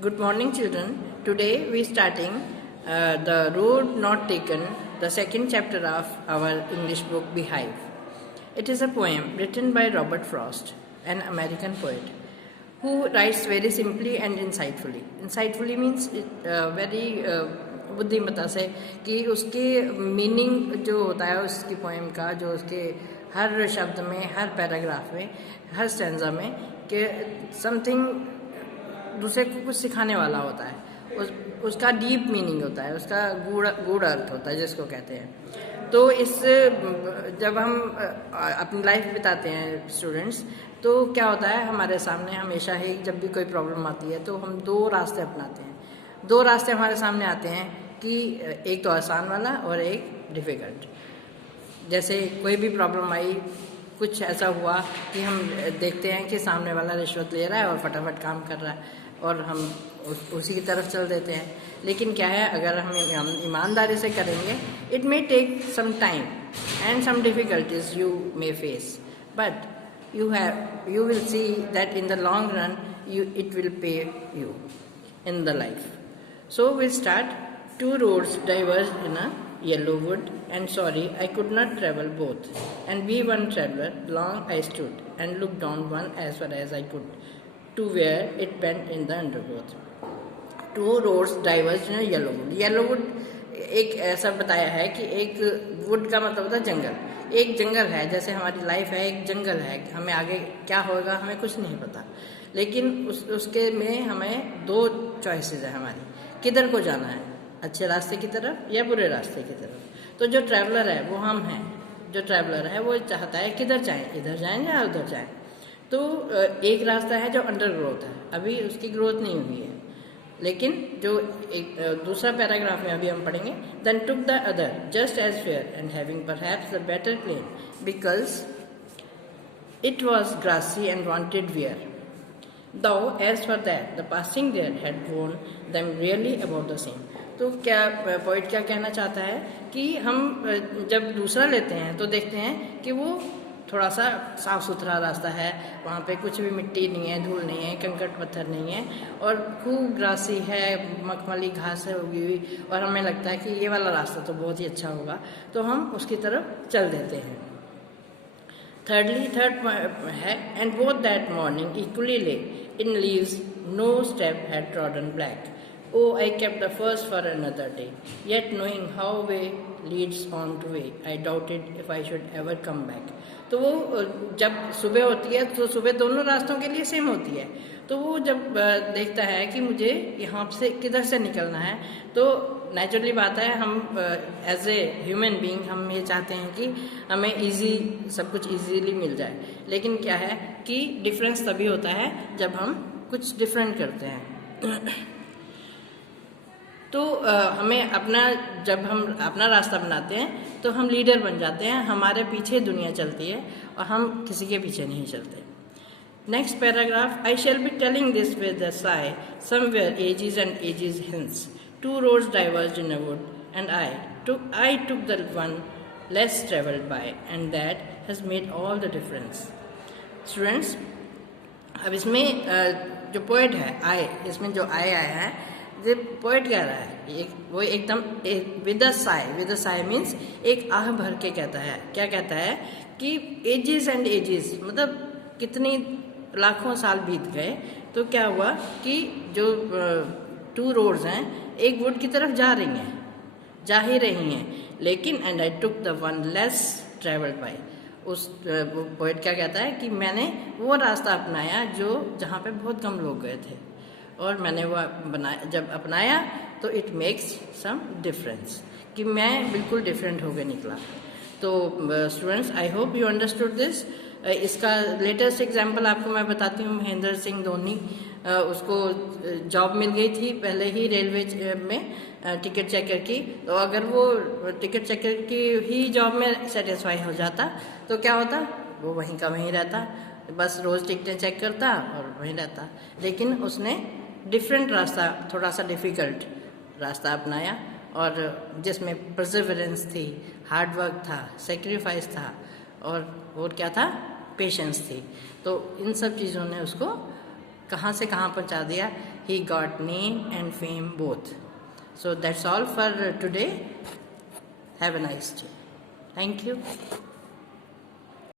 Good morning, children. Today we starting the road not taken, the second chapter of our English book Beehive. It is a poem written by Robert Frost, an American poet, who writes very simply and insightfully. Insightfully means very बुद्धिमत्ता से कि उसके meaning जो होता है उसकी poem का, जो उसके हर शब्द में, हर पैराग्राफ में, हर स्टैंजा में कि समथिंग दूसरे को कुछ सिखाने वाला होता है, उसका डीप मीनिंग होता है, उसका गूढ़ अर्थ होता है जिसको कहते हैं। तो जब हम अपनी लाइफ बिताते हैं स्टूडेंट्स, तो क्या होता है हमारे सामने हमेशा ही जब भी कोई प्रॉब्लम आती है तो हम दो रास्ते अपनाते हैं। दो रास्ते हमारे सामने आते हैं कि एक तो आसान वाला और एक डिफ़िकल्ट। जैसे कोई भी प्रॉब्लम आई, कुछ ऐसा हुआ कि हम देखते हैं कि सामने वाला रिश्वत ले रहा है और फटाफट काम कर रहा है और हम उसी की तरफ चल देते हैं। लेकिन क्या है, अगर हम ईमानदारी से करेंगे, it may take some time and some difficulties you may face, but you will see that in the long run it will pay you in the life. So we'll start. Two roads diverged in a yellow wood, and sorry I could not travel both. And we one traveller, long I stood, and looked on one as far as I could, to where it bent in the undergrowth. Two roads diverged in a yellow wood. Yellow wood एक ऐसा बताया है कि एक would का मतलब होता है जंगल। एक जंगल है, जैसे हमारी लाइफ है एक जंगल है, हमें आगे क्या होगा हमें कुछ नहीं पता, लेकिन उसके में हमें दो चॉइसेस है हमारी, किधर को जाना है, अच्छे रास्ते की तरफ या बुरे रास्ते की तरफ। तो जो ट्रैवलर है वो हम हैं, जो ट्रैवलर है वो चाहता है किधर जाएं, इधर जाएं या उधर जाएं। तो एक रास्ता है जो अंडर ग्रोथ है, अभी उसकी ग्रोथ नहीं हुई है, लेकिन जो एक दूसरा पैराग्राफ में अभी हम पढ़ेंगे, then took the other just as fair and having perhaps the better plain because it was grassy and wanted wear though as for that the passing there had worn them really about the same। तो क्या poet क्या कहना चाहता है कि हम जब दूसरा लेते हैं तो देखते हैं कि वो थोड़ा सा साफ सुथरा रास्ता है, वहाँ पे कुछ भी मिट्टी नहीं है, धूल नहीं है, कंकड़ पत्थर नहीं है, और खूब ग्रासी है, मखमली घास है उगी हुई, और हमें लगता है कि ये वाला रास्ता तो बहुत ही अच्छा होगा, तो हम उसकी तरफ चल देते हैं। थर्ड है, and both that morning equally ले in leaves no step had trodden black. Oh, I kept the first for another day, yet knowing how way leads on to way, I doubted if I should ever come back। तो वो जब सुबह होती है तो सुबह दोनों रास्तों के लिए सेम होती है, तो वो जब देखता है कि मुझे यहाँ से किधर से निकलना है, तो नेचुरली बात है हम एज ए ह्यूमन बीइंग हम ये चाहते हैं कि हमें सब कुछ इजीली मिल जाए, लेकिन क्या है कि डिफरेंस तभी होता है जब हम कुछ डिफरेंट करते हैं। तो जब हम अपना रास्ता बनाते हैं तो हम लीडर बन जाते हैं, हमारे पीछे दुनिया चलती है और हम किसी के पीछे नहीं चलते। Next paragraph, I shall be telling this with a sigh somewhere ages and ages hence, two roads diverged in a wood, and I took the one less traveled by, and that has made all the difference। Students, अब इसमें जो poet है इसमें जो आया है, ये poet कह रहा है वो एकदम विद अ साई मीन्स एक आह भर के कहता है। क्या कहता है कि एजेस एंड एजेस मतलब कितनी लाखों साल बीत गए, तो क्या हुआ कि जो टू रोड्स हैं एक वुड की तरफ जा ही रही हैं, लेकिन and I took the one less travelled by. उस पोएट क्या कहता है कि मैंने वो रास्ता अपनाया जहाँ पे बहुत कम लोग गए थे, और मैंने वो जब अपनाया तो इट मेक्स सम डिफरेंस, कि मैं बिल्कुल डिफरेंट होकर निकला। तो students, I hope you understood this. इसका लेटेस्ट एग्जांपल आपको मैं बताती हूँ। महेंद्र सिंह धोनी, उसको जॉब मिल गई थी पहले ही रेलवे में टिकट चेकर की, तो अगर वो टिकट चेकर की ही जॉब में सेटिस्फाई हो जाता तो क्या होता, वो वहीं का वहीं रहता, बस रोज़ टिकटें चेक करता और वहीं रहता। लेकिन उसने डिफरेंट रास्ता, थोड़ा सा डिफ़िकल्ट रास्ता अपनाया, और जिसमें परसिवरेंस थी, हार्डवर्क था, सेक्रीफाइस था, और क्या था, पेशेंस थी। तो इन सब चीज़ों ने उसको कहाँ से कहाँ पहुँचा दिया. He got name and fame both. So that's all for today. Have a nice day. Thank you.